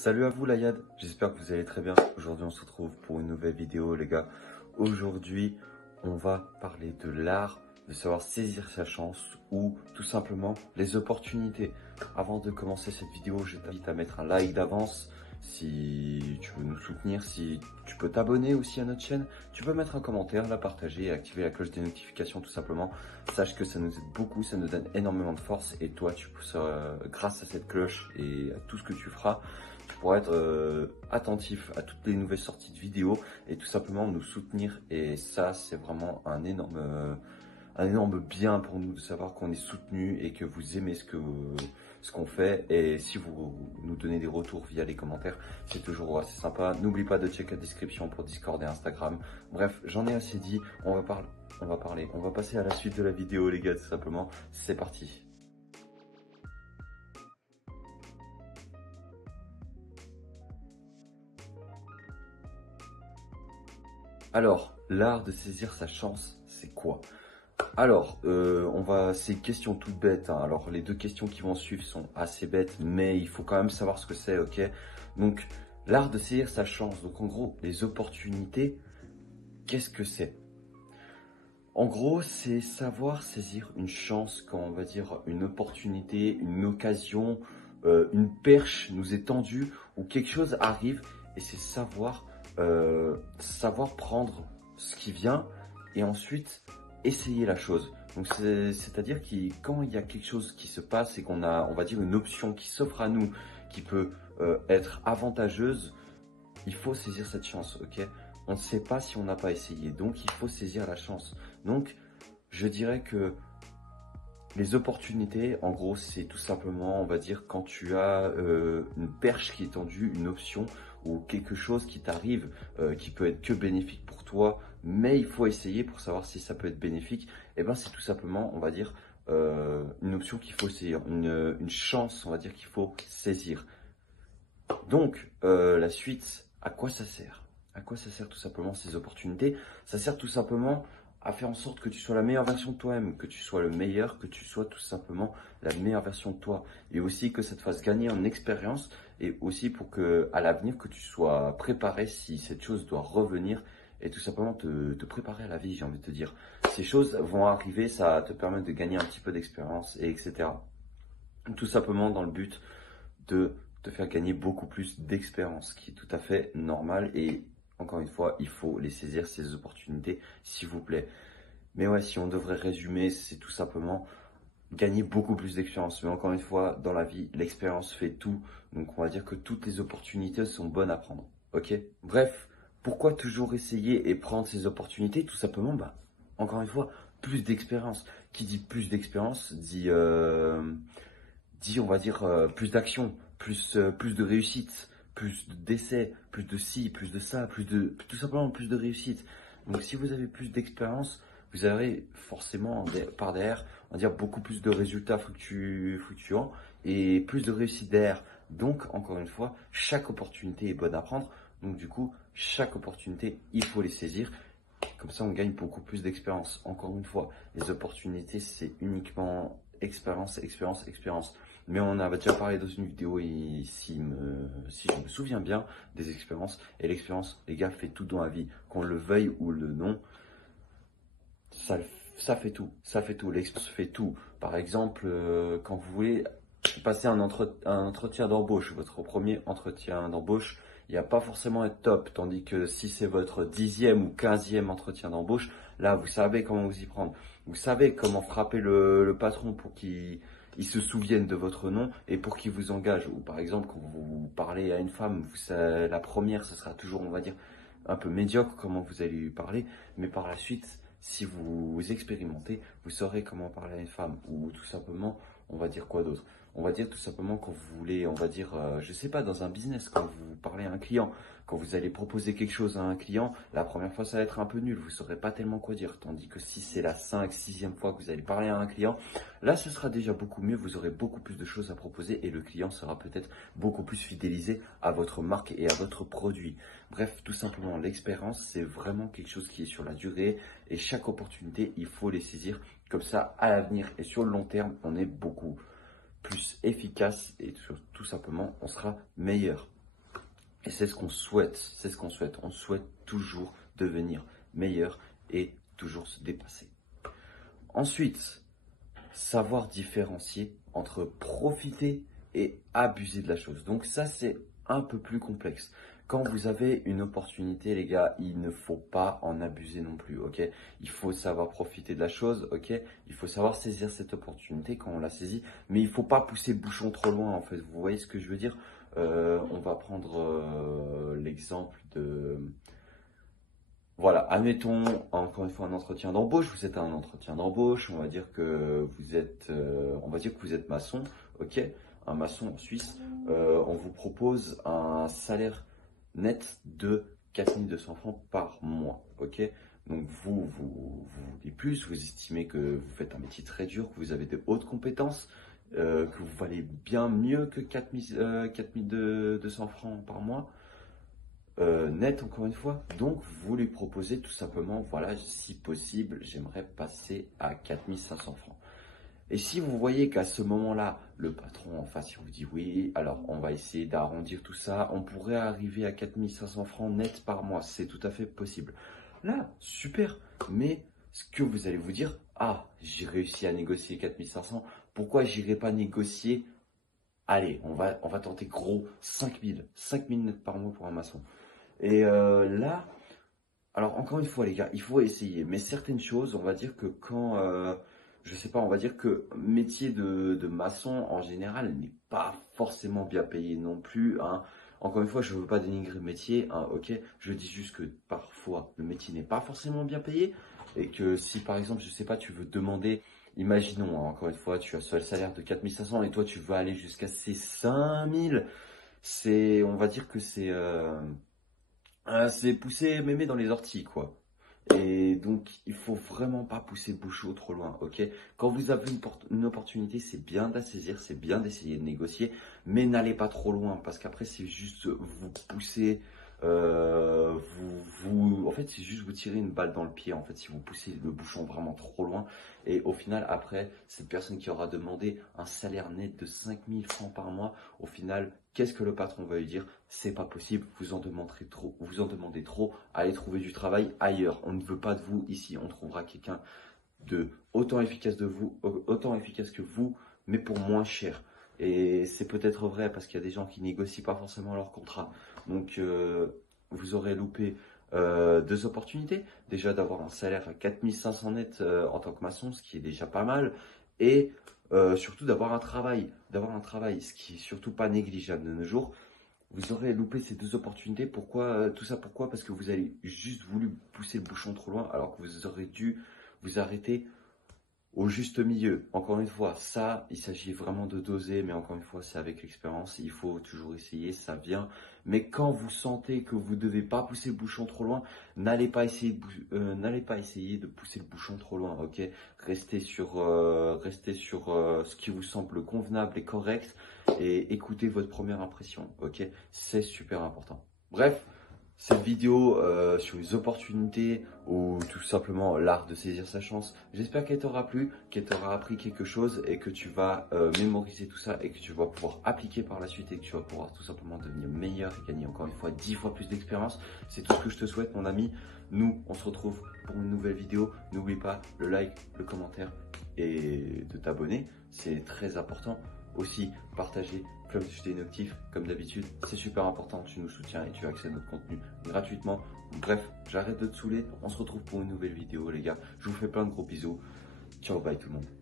Salut à vous la Yad, j'espère que vous allez très bien. Aujourd'hui on se retrouve pour une nouvelle vidéo les gars. Aujourd'hui on va parler de l'art de savoir saisir sa chance ou tout simplement les opportunités. Avant de commencer cette vidéo, je t'invite à mettre un like d'avance si tu veux nous soutenir, si tu peux t'abonner aussi à notre chaîne, tu peux mettre un commentaire, la partager et activer la cloche des notifications tout simplement. Sache que ça nous aide beaucoup, ça nous donne énormément de force et toi tu seras, grâce à cette cloche et à tout ce que tu feras, pour être attentif à toutes les nouvelles sorties de vidéos et tout simplement nous soutenir. Et ça, c'est vraiment un énorme bien pour nous de savoir qu'on est soutenu et que vous aimez ce qu'on fait. Et si vous nous donnez des retours via les commentaires, c'est toujours assez sympa. N'oublie pas de checker la description pour Discord et Instagram. Bref, j'en ai assez dit. On va passer à la suite de la vidéo, les gars, tout simplement. C'est parti. Alors, l'art de saisir sa chance, c'est quoi? Alors, c'est une question toute bête, hein. Alors, les deux questions qui vont suivre sont assez bêtes, mais il faut quand même savoir ce que c'est, ok? Donc, l'art de saisir sa chance. Donc, en gros, les opportunités, qu'est-ce que c'est? En gros, c'est savoir saisir une chance quand on va dire une opportunité, une occasion, une perche nous est tendue ou quelque chose arrive et c'est savoir prendre ce qui vient et ensuite essayer la chose. Donc c'est-à-dire que quand il y a quelque chose qui se passe et qu'on a, on va dire, une option qui s'offre à nous, qui peut être avantageuse, il faut saisir cette chance, ok? On ne sait pas si on n'a pas essayé, donc il faut saisir la chance. Donc, je dirais que les opportunités, en gros, c'est tout simplement, on va dire, quand tu as une perche qui est tendue, une option ou quelque chose qui t'arrive, qui peut être que bénéfique pour toi, mais il faut essayer pour savoir si ça peut être bénéfique. Et ben, c'est tout simplement, on va dire, une option qu'il faut saisir, une chance, on va dire, qu'il faut saisir. Donc, la suite, à quoi ça sert? À quoi ça sert tout simplement ces opportunités? Ça sert tout simplement à faire en sorte que tu sois la meilleure version de toi-même, que tu sois le meilleur, que tu sois tout simplement la meilleure version de toi. Et aussi que ça te fasse gagner en expérience et aussi pour que, à l'avenir, que tu sois préparé si cette chose doit revenir et tout simplement te préparer à la vie, j'ai envie de te dire. Ces choses vont arriver, ça te permet de gagner un petit peu d'expérience et etc. Tout simplement dans le but de te faire gagner beaucoup plus d'expérience, qui est tout à fait normal. Et encore une fois, il faut les saisir, ces opportunités, s'il vous plaît. Mais ouais, si on devrait résumer, c'est tout simplement gagner beaucoup plus d'expérience. Mais encore une fois, dans la vie, l'expérience fait tout. Donc on va dire que toutes les opportunités sont bonnes à prendre. Ok? Bref, pourquoi toujours essayer et prendre ces opportunités? Tout simplement, encore une fois, plus d'expérience. Qui dit plus d'expérience dit, on va dire, plus d'action, plus de réussite, plus d'essais, plus de ci, plus de ça, tout simplement plus de réussite. Donc si vous avez plus d'expérience, vous aurez forcément par derrière, on va dire, beaucoup plus de résultats fluctuants et plus de réussite derrière. Donc encore une fois, chaque opportunité est bonne à prendre. Donc du coup, chaque opportunité, il faut les saisir. Comme ça, on gagne beaucoup plus d'expérience. Encore une fois, les opportunités, c'est uniquement expérience, expérience, expérience. Mais on avait déjà parlé dans une vidéo et si je me souviens bien des expériences. Et l'expérience, les gars, fait tout dans la vie. Qu'on le veuille ou le non, ça fait tout. Ça fait tout. L'expérience fait tout. Par exemple, quand vous voulez passer un entretien d'embauche, votre premier entretien d'embauche, il va pas forcément être top. Tandis que si c'est votre 10e ou 15e entretien d'embauche, là, vous savez comment vous y prendre. Vous savez comment frapper le patron pour qu'il se souvienne de votre nom et pour qu'il vous engage. Ou par exemple, quand vous parlez à une femme, la première, ce sera toujours, on va dire, un peu médiocre comment vous allez lui parler. Mais par la suite, si vous expérimentez, vous saurez comment parler à une femme. Ou tout simplement, on va dire quoi d'autre? On va dire tout simplement quand vous voulez, on va dire, je sais pas, dans un business, quand vous parlez à un client, quand vous allez proposer quelque chose à un client, la première fois ça va être un peu nul, vous saurez pas tellement quoi dire. Tandis que si c'est la 5, 6e fois que vous allez parler à un client, là ce sera déjà beaucoup mieux, vous aurez beaucoup plus de choses à proposer et le client sera peut-être beaucoup plus fidélisé à votre marque et à votre produit. Bref, tout simplement, l'expérience, c'est vraiment quelque chose qui est sur la durée et chaque opportunité, il faut les saisir. Comme ça, à l'avenir et sur le long terme, on est beaucoup plus efficace et tout simplement, on sera meilleur. Et c'est ce qu'on souhaite, c'est ce qu'on souhaite. On souhaite toujours devenir meilleur et toujours se dépasser. Ensuite, savoir différencier entre profiter et abuser de la chose. Donc ça, c'est un peu plus complexe. Quand vous avez une opportunité, les gars, il ne faut pas en abuser non plus, ok? Il faut savoir profiter de la chose, ok? Il faut savoir saisir cette opportunité quand on la saisit, mais il ne faut pas pousser le bouchon trop loin, en fait. Vous voyez ce que je veux dire? On va prendre l'exemple de... Voilà, admettons, encore une fois, un entretien d'embauche. Vous êtes à un entretien d'embauche, on va dire que vous êtes maçon, ok? Un maçon en Suisse. On vous propose un salaire net de 4200 francs par mois, ok? Donc vous voulez plus, vous estimez que vous faites un métier très dur, que vous avez de hautes compétences, que vous valez bien mieux que 4200 francs par mois. Net encore une fois, donc vous lui proposez tout simplement, voilà, si possible, j'aimerais passer à 4500 francs. Et si vous voyez qu'à ce moment-là, le patron en face, il vous dit oui, alors on va essayer d'arrondir tout ça, on pourrait arriver à 4500 francs net par mois, c'est tout à fait possible. Là, super, mais ce que vous allez vous dire, ah, j'ai réussi à négocier 4500, pourquoi j'irai pas négocier, allez, on va tenter gros, 5000 net par mois pour un maçon. Et là, alors encore une fois les gars, il faut essayer. Mais certaines choses, on va dire que quand, je sais pas, on va dire que métier de maçon en général n'est pas forcément bien payé non plus, hein. Encore une fois, je ne veux pas dénigrer le métier, hein, ok. Je dis juste que parfois le métier n'est pas forcément bien payé et que si par exemple, je sais pas, tu veux demander, imaginons, hein, encore une fois, tu as le salaire de 4500 et toi tu veux aller jusqu'à ces 5000, on va dire que c'est pousser mémé dans les orties, quoi. Et donc, il faut vraiment pas pousser le bouchon trop loin, ok? Quand vous avez une opportunité, c'est bien de la saisir, c'est bien d'essayer de négocier, mais n'allez pas trop loin, parce qu'après, c'est juste vous pousser, en fait, c'est juste vous tirer une balle dans le pied, en fait, si vous poussez le bouchon vraiment trop loin. Et au final, après, cette personne qui aura demandé un salaire net de 5000 francs par mois, au final, qu'est-ce que le patron va lui dire? C'est pas possible, vous en demandez trop, allez trouver du travail ailleurs. On ne veut pas de vous ici, on trouvera quelqu'un de autant efficace que vous, mais pour moins cher. Et c'est peut-être vrai parce qu'il y a des gens qui négocient pas forcément leur contrat. Donc vous aurez loupé deux opportunités. Déjà d'avoir un salaire à 4500 net en tant que maçon, ce qui est déjà pas mal. Et surtout d'avoir un travail, ce qui est surtout pas négligeable de nos jours. Vous aurez loupé ces deux opportunités. Pourquoi tout ça? Pourquoi? Parce que vous avez juste voulu pousser le bouchon trop loin, alors que vous aurez dû vous arrêter au juste milieu. Encore une fois, ça, il s'agit vraiment de doser, mais encore une fois, c'est avec l'expérience. Il faut toujours essayer, ça vient. Mais quand vous sentez que vous ne devez pas pousser le bouchon trop loin, n'allez pas essayer de pousser le bouchon trop loin, ok? Restez sur ce qui vous semble convenable et correct et écoutez votre première impression, ok? C'est super important. Bref. Cette vidéo sur les opportunités ou tout simplement l'art de saisir sa chance, j'espère qu'elle t'aura plu, qu'elle t'aura appris quelque chose et que tu vas mémoriser tout ça et que tu vas pouvoir appliquer par la suite et que tu vas pouvoir tout simplement devenir meilleur et gagner encore une fois 10 fois plus d'expérience. C'est tout ce que je te souhaite mon ami. Nous, on se retrouve pour une nouvelle vidéo. N'oublie pas le like, le commentaire et de t'abonner, c'est très important. Aussi, partager, clocher les notifs, comme d'habitude, c'est super important, tu nous soutiens et tu as accès à notre contenu gratuitement. Bref, j'arrête de te saouler, on se retrouve pour une nouvelle vidéo les gars, je vous fais plein de gros bisous, ciao bye tout le monde.